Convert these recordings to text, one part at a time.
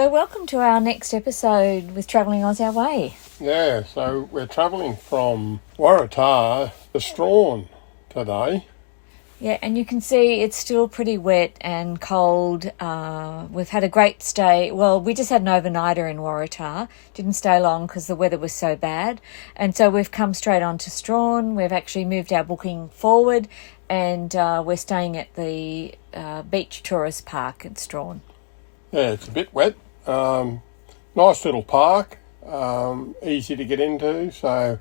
So welcome to our next episode with Travelling Oz Our Way. Yeah, so we're travelling from Waratah to Strahan today. Yeah, and you can see it's still pretty wet and cold. We've had a great stay. Well, we just had an overnighter in Waratah. Didn't stay long because the weather was so bad. And so we've come straight on to Strahan. We've actually moved our booking forward and we're staying at the Beach Tourist Park at Strahan. Yeah, it's a bit wet. Nice little park, easy to get into.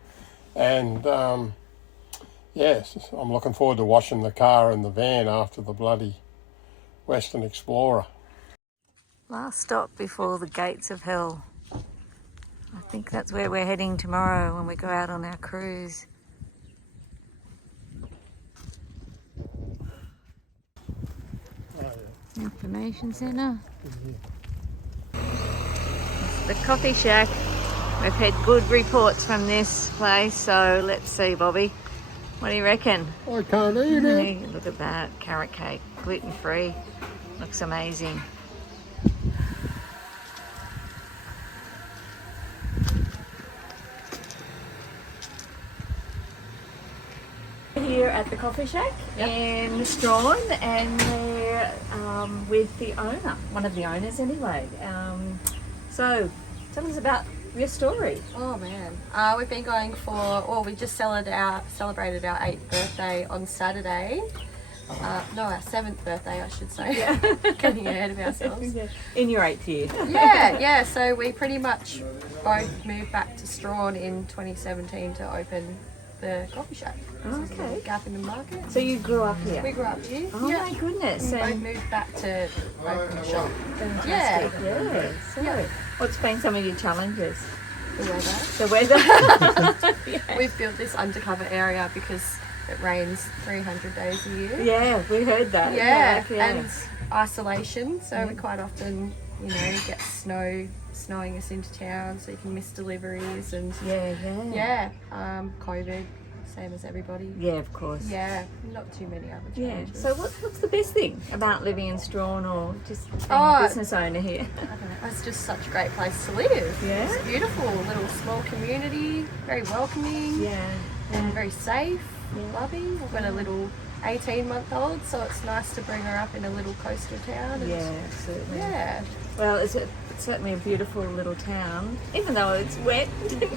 Yes, I'm looking forward to washing the car and the van after the bloody Western Explorer. Last stop before the gates of hell. I think that's where we're heading tomorrow when we go out on our cruise. Information centre. The coffee shack. We've had good reports from this place, so let's see, Bobby. What do you reckon? I can't eat it. Look at that carrot cake, gluten free. Looks amazing. Here at the coffee shack in Strahan, and we're with the owner, one of the owners anyway. So tell us about your story. Oh man, we've been going we just celebrated our 8th birthday on Saturday. No, our 7th birthday, I should say. Yeah. Getting ahead of ourselves. In your 8th year. Yeah. So we pretty much both moved back to Strahan in 2017 to open the coffee shack. Oh, okay. Gap in the market. So you grew up here? We grew up here. Oh my goodness. And both moved back to open the shop. Fantastic. Yeah. So what's been some of your challenges? The weather. Yeah. We've built this undercover area because it rains 300 days a year. Yeah, we heard that. Yeah. And isolation. So we quite often, get snowing us into town, so you can miss deliveries and COVID, same as everybody. Yeah, of course. Yeah, not too many other challenges. So what's the best thing about living in Strahan or just being a business owner here? I don't know, it's just such a great place to live. Yeah. It's beautiful, little small community, very welcoming. Yeah. And very safe, loving. We've got a little 18-month-old, so it's nice to bring her up in a little coastal town. And certainly. Yeah. Well, it's certainly a beautiful little town, even though it's wet.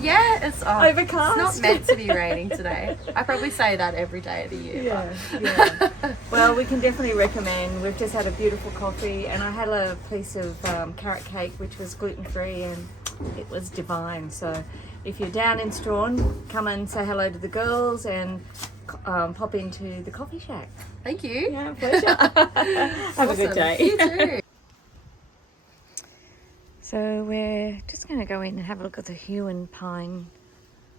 Yeah, it's overcast. It's not meant to be raining today. I probably say that every day of the year. Yeah. Well, we can definitely recommend. We've just had a beautiful coffee, and I had a piece of carrot cake, which was gluten-free, and it was divine. So if you're down in Strahan, come and say hello to the girls and pop into the coffee shack. Thank you. Yeah, pleasure. Have a good day. You too. So we're just going to go in and have a look at the Hue and Pine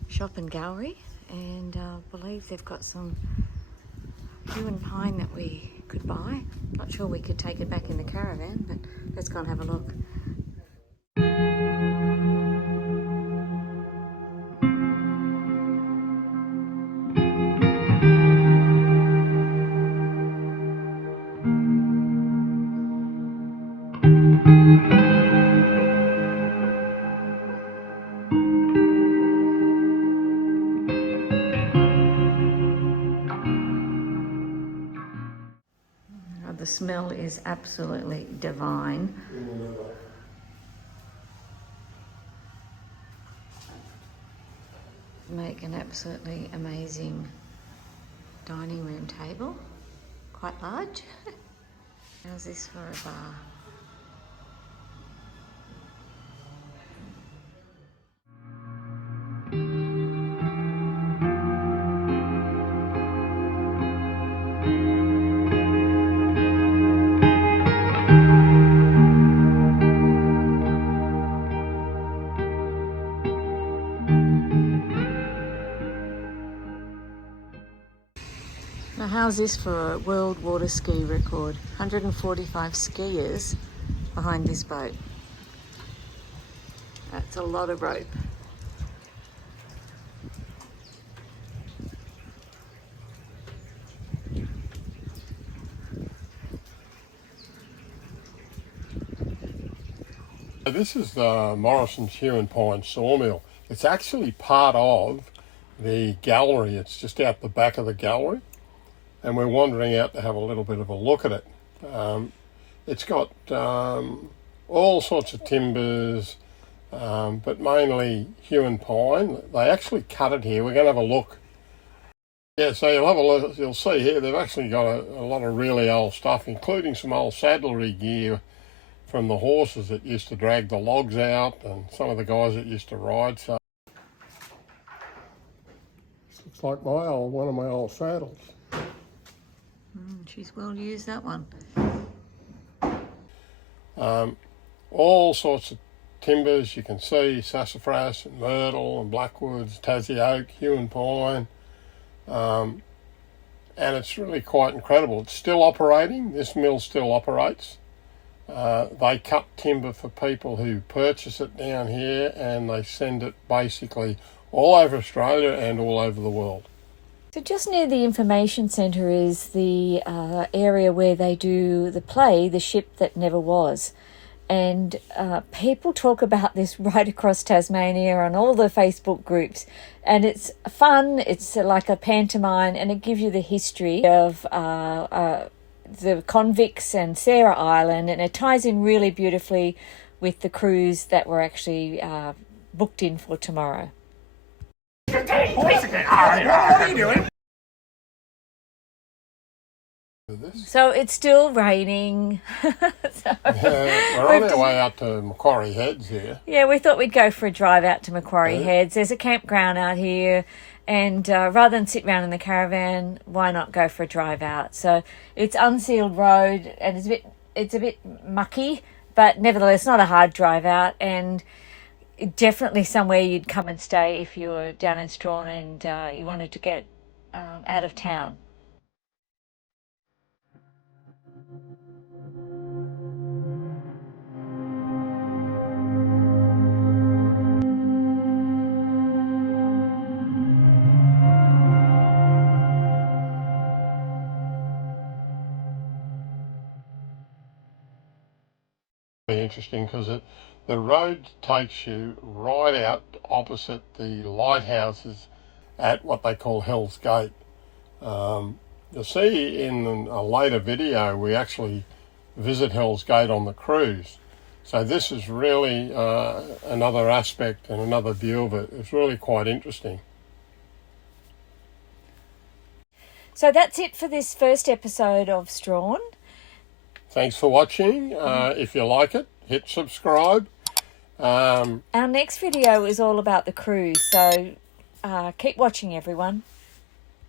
shop and gallery, and I believe they've got some Hue and Pine that we could buy. Not sure we could take it back in the caravan, but let's go and have a look. The smell is absolutely divine. Make an absolutely amazing dining room table, quite large. How's this for a bar? Now, how's this for a world water ski record? 145 skiers behind this boat. That's a lot of rope. This is the Morrison's Hue and Pine sawmill. It's actually part of the gallery. It's just out the back of the gallery, and we're wandering out to have a little bit of a look at it. It's got all sorts of timbers, but mainly hue and pine. They actually cut it here. We're going to have a look. Yeah, so you'll have a look. You'll see here they've actually got a lot of really old stuff, including some old saddlery gear from the horses that used to drag the logs out, and some of the guys that used to ride. So it's like one of my old saddles. She's well used, that one. All sorts of timbers you can see, sassafras and myrtle and blackwoods, Tassie oak, hue and pine. And it's really quite incredible. It's still operating. This mill still operates. They cut timber for people who purchase it down here, and they send it basically all over Australia and all over the world. So just near the information centre is the area where they do the play, The Ship That Never Was. And people talk about this right across Tasmania on all the Facebook groups. And it's fun, it's like a pantomime, and it gives you the history of the convicts and Sarah Island, and it ties in really beautifully with the cruise that we're actually booked in for tomorrow. What are you doing? So it's still raining. We're on our way out to Macquarie Heads here. Yeah, we thought we'd go for a drive out to Macquarie Heads. There's a campground out here, and rather than sit around in the caravan, why not go for a drive out? So it's unsealed road, and it's a bit mucky, but nevertheless not a hard drive out, and definitely somewhere you'd come and stay if you were down in Strahan and you wanted to get out of town. Interesting because the road takes you right out opposite the lighthouses at what they call Hell's Gate. You'll see in a later video we actually visit Hell's Gate on the cruise. So this is really another aspect and another view of it. It's really quite interesting. So that's it for this first episode of Strahan. Thanks for watching. If you like it, hit subscribe. Our next video is all about the cruise, so keep watching, everyone.